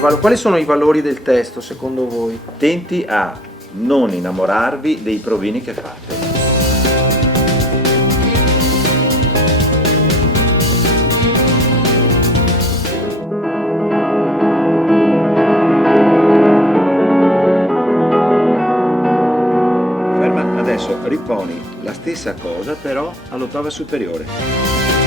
Quali sono i valori del testo secondo voi? Attenti a non innamorarvi dei provini che fate. Ferma, adesso riponi la stessa cosa però all'ottava superiore.